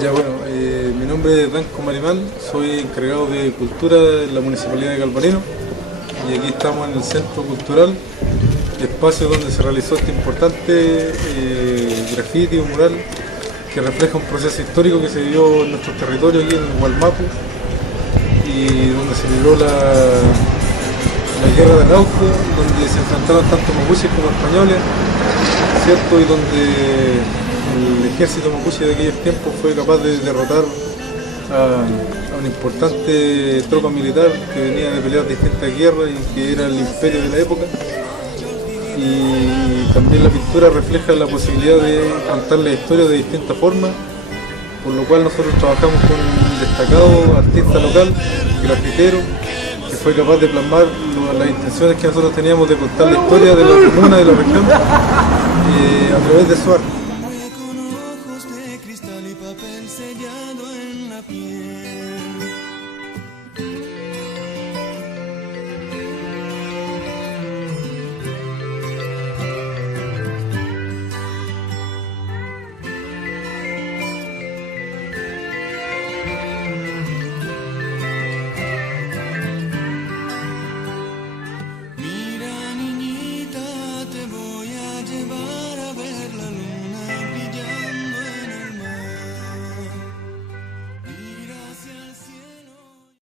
Ya bueno, mi nombre es Danco Marimán, soy encargado de cultura en la Municipalidad de Galvarino y aquí estamos en el Centro Cultural, espacio donde se realizó este importante graffiti o mural que refleja un proceso histórico que se vivió en nuestro territorio aquí en Hualmapu y donde se libró la guerra de Arauco, donde se enfrentaron tanto mapuches como españoles, ¿cierto? Y donde el ejército mapuche de aquellos tiempos fue capaz de derrotar a una importante tropa militar que venía de pelear distintas guerras y que era el imperio de la época. Y también la pintura refleja la posibilidad de contar la historia de distintas formas, por lo cual nosotros trabajamos con un destacado artista local, grafitero, que fue capaz de plasmar las intenciones que nosotros teníamos de contar la historia de la comuna, de la región, a través de su arte.